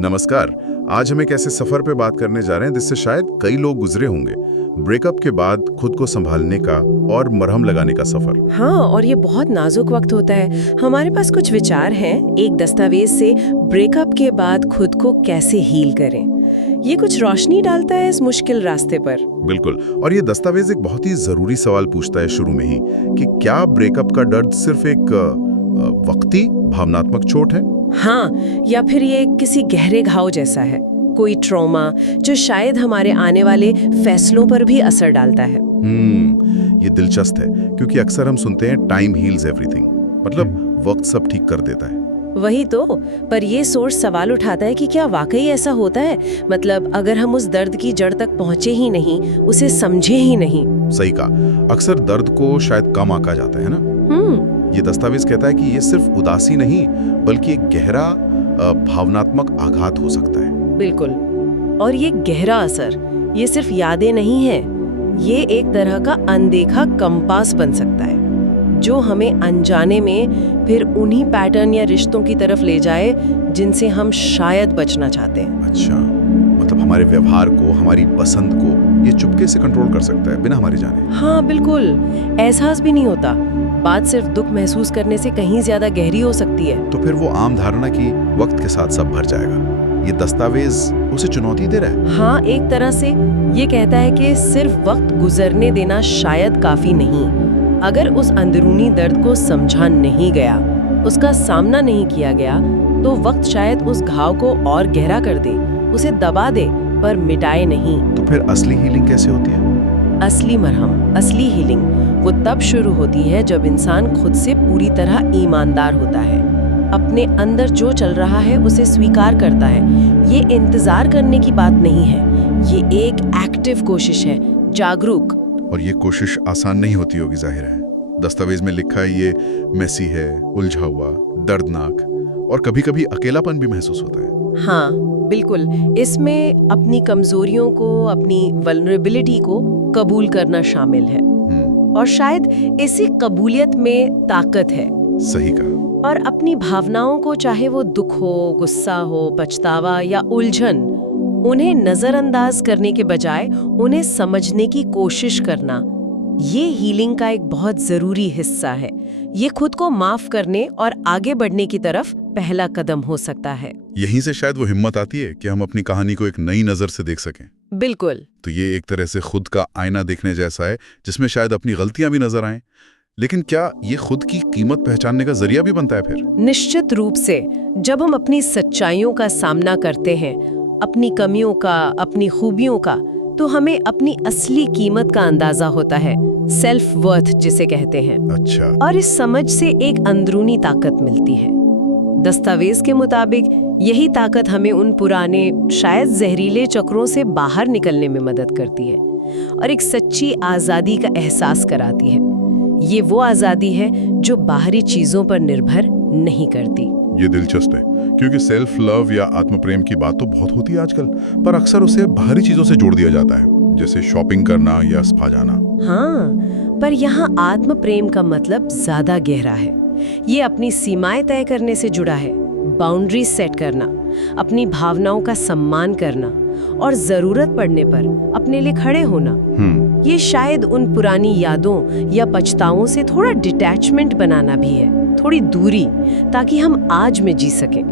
नमस्कार। आज हम एक ऐसे सफर पे बात करने जा रहे हैं जिससे शायद कई लोग गुजरे होंगे। ब्रेकअप के बाद खुद को संभालने का और मरहम लगाने का सफर। हाँ, और ये बहुत नाजुक वक्त होता है। हमारे पास कुछ विचार हैं एक दस्तावेज से ब्रेकअप के बाद खुद को कैसे हील करें। ये कुछ रोशनी डालता है इस मुश्किल रास्ते पर। बिल्कुल। और ये दस्तावेज एक बहुत ही जरूरी सवाल पूछता है शुरू में ही कि क्या ब्रेकअप का दर्द सिर्फ एक वक्ती भावनात्मक चोट है, हाँ, या फिर ये किसी गहरे घाव जैसा है, कोई ट्रॉमा जो शायद हमारे आने वाले फैसलों पर भी असर डालता है। ये दिलचस्प है क्योंकि अक्सर हम सुनते हैं टाइम हील्स एवरीथिंग, मतलब वक्त सब ठीक कर देता है। वही तो, पर ये सोच सवाल उठाता है कि क्या वाकई ऐसा होता है। मतलब अगर हम उस दर्द की जड़ तक पहुंचे ही नहीं, उसे समझे ही नहीं। सही कहा। अक्सर दर्द को शायद कम आंका जाता है ना। ये दस्तावेज कहता है कि ये सिर्फ उदासी नहीं बल्कि एक गहरा भावनात्मक आघात हो सकता है। बिल्कुल। और ये गहरा असर ये सिर्फ यादें नहीं है, ये एक तरह का अनदेखा कंपास बन सकता है जो हमें अनजाने में फिर उन्हीं पैटर्न या रिश्तों की तरफ ले जाए जिनसे हम शायद बचना चाहते हैं। अच्छा, मतलब हमारे व्यवहार को, हमारी पसंद को ये चुपके से कंट्रोल कर सकता है बिना हमारे जाने। हाँ बिल्कुल, एहसास भी नहीं होता। बात सिर्फ दुख महसूस करने से कहीं ज्यादा गहरी हो सकती है। तो फिर वो आम धारणा की वक्त के साथ सब भर जाएगा, ये दस्तावेज उसे चुनौती दे रहा है। हाँ, एक तरह से ये कहता है कि सिर्फ वक्त गुजरने देना शायद काफी नहीं। अगर उस अंदरूनी दर्द को समझा नहीं गया, उसका सामना नहीं किया गया, तो वक्त शायद उस घाव को और गहरा कर दे, उसे दबा दे पर मिटाए नहीं। तो फिर असली हीलिंग कैसे होती है? असली मरहम, असली हीलिंग वो तब शुरू होती है जब इंसान खुद से पूरी तरह ईमानदार होता है, अपने अंदर जो चल रहा है उसे स्वीकार करता है। ये इंतजार करने की बात नहीं है, ये एक एक्टिव कोशिश है, जागरूक। और ये कोशिश आसान नहीं होती होगी, जाहिर है। दस्तावेज में लिखा है ये मेसी है, उलझा हुआ, दर्दनाक और कभी-कभी अकेलापन भी महसूस होता है। हाँ बिल्कुल, इसमें अपनी कमजोरियों को, अपनी वल्नरेबिलिटी को कबूल करना शामिल है। और शायद इसी कबूलियत में ताकत है। सही कहा। और अपनी भावनाओं को, चाहे वो दुख हो, गुस्सा हो, पछतावा या उलझन, उन्हें नजरअंदाज करने के बजाय उन्हें समझने की कोशिश करना, ये हीलिंग का एक बहुत जरूरी हिस्सा है। ये खुद को माफ करने और आगे बढ़ने की तरफ पहला कदम हो सकता है। यहीं से शायद वो हिम्मत आती है कि हम अपनी कहानी को एक नई नजर से देख सकें। बिल्कुल। तो ये एक तरह से खुद का आईना देखने जैसा है जिसमें शायद अपनी गलतियां भी नजर आएं। लेकिन क्या ये खुद की कीमत पहचानने का जरिया भी बनता है फिर? निश्चित रूप से। जब हम अपनी सच्चाइयों का सामना करते हैं, अपनी कमियों का, अपनी खूबियों का, तो हमें अपनी असली कीमत का अंदाजा होता है, सेल्फ वर्थ जिसे कहते हैं। अच्छा। और इस समझ से एक अंदरूनी ताकत मिलती है। दस्तावेज के मुताबिक यही ताकत हमें उन पुराने, शायद जहरीले चक्रों से बाहर निकलने में मदद करती है और एक सच्ची आज़ादी का एहसास कराती है। ये वो आज़ादी है जो बाहरी चीज़ों पर निर्भर नहीं करती। ये दिलचस्प है क्योंकि सेल्फ लव या आत्म प्रेम की बात तो बहुत होती है आजकल, पर अक्सर उसे बाहरी चीजों से जोड़ दिया जाता है, जैसे शॉपिंग करना या स्पा जाना। हाँ, पर यहाँ आत्म प्रेम का मतलब ज्यादा गहरा है। ये अपनी सीमाएं तय करने से जुड़ा है, बाउंड्री सेट करना, अपनी भावनाओं का सम्मान करना और जरूरत पड़ने पर अपने लिए खड़े होना। ये शायद उन पुरानी यादों या पछतावों से थोड़ा डिटैचमेंट बनाना भी है, थोड़ी दूरी, ताकि हम आज में जी सकें।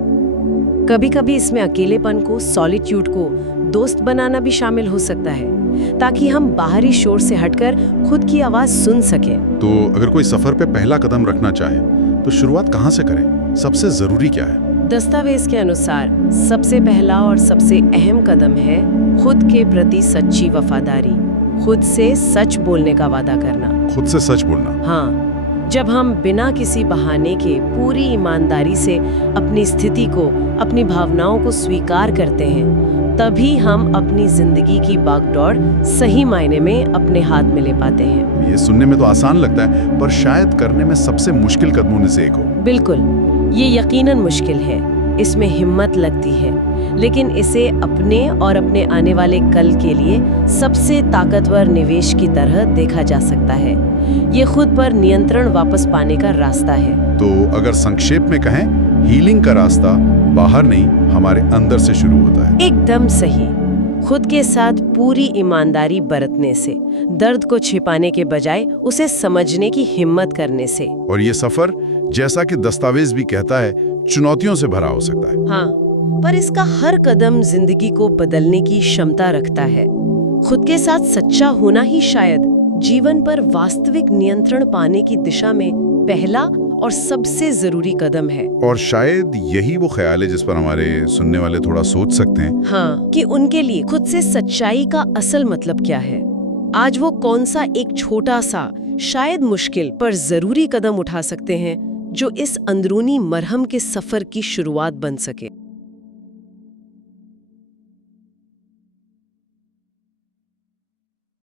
कभी कभी इसमें अकेलेपन को, सॉलिट्यूड को दोस्त बनाना भी शामिल हो सकता है, ताकि हम बाहरी शोर से हटकर खुद की आवाज सुन सकें। तो अगर कोई सफर पे पहला कदम रखना चाहे तो शुरुआत कहाँ से करें? सबसे जरूरी क्या है? दस्तावेज के अनुसार सबसे पहला और सबसे अहम कदम है खुद के प्रति सच्ची वफादारी, खुद से सच बोलने का वादा करना। खुद से सच बोलना? हाँ, जब हम बिना किसी बहाने के पूरी ईमानदारी से अपनी स्थिति को, अपनी भावनाओं को स्वीकार करते हैं, तभी हम अपनी जिंदगी की बागडोर सही मायने में अपने हाथ में ले पाते हैं। ये सुनने में तो आसान लगता है, पर शायद करने में सबसे मुश्किल कदमों में से एक हो। बिल्कुल, ये यकीनन मुश्किल है, इसमें हिम्मत लगती है, लेकिन इसे अपने और अपने आने वाले कल के लिए सबसे ताकतवर निवेश की तरह देखा जा सकता है। ये खुद पर नियंत्रण वापस पाने का रास्ता है। तो अगर संक्षेप में कहें, हीलिंग का रास्ता बाहर नहीं, हमारे अंदर से शुरू होता है। एकदम सही। खुद के साथ पूरी ईमानदारी बरतने से, दर्द को छिपाने के बजाय उसे समझने की हिम्मत करने से। और ये सफर, जैसा कि दस्तावेज भी कहता है, चुनौतियों से भरा हो सकता है। हाँ, पर इसका हर कदम जिंदगी को बदलने की क्षमता रखता है। खुद के साथ सच्चा होना ही शायद जीवन पर वास्तविक नियंत्रण पाने की दिशा में पहला और सबसे जरूरी कदम है। और शायद यही वो ख्याल है जिस पर हमारे सुनने वाले थोड़ा सोच सकते हैं। हाँ, कि उनके लिए खुद से सच्चाई का असल मतलब क्या है। आज वो कौन सा एक छोटा सा, शायद मुश्किल पर जरूरी कदम उठा सकते हैं जो इस अंदरूनी मरहम के सफर की शुरुआत बन सके।